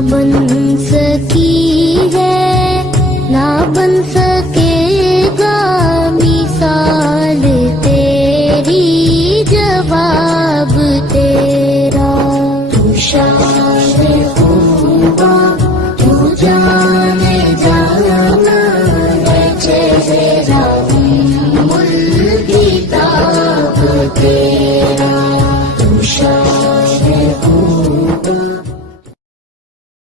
बन सकी है ना बन सकेगा मिसाल तेरी, जवाब तेरा। तू शान खूबा तू जाने जाना है, चेहरा मुल किताब तेरा।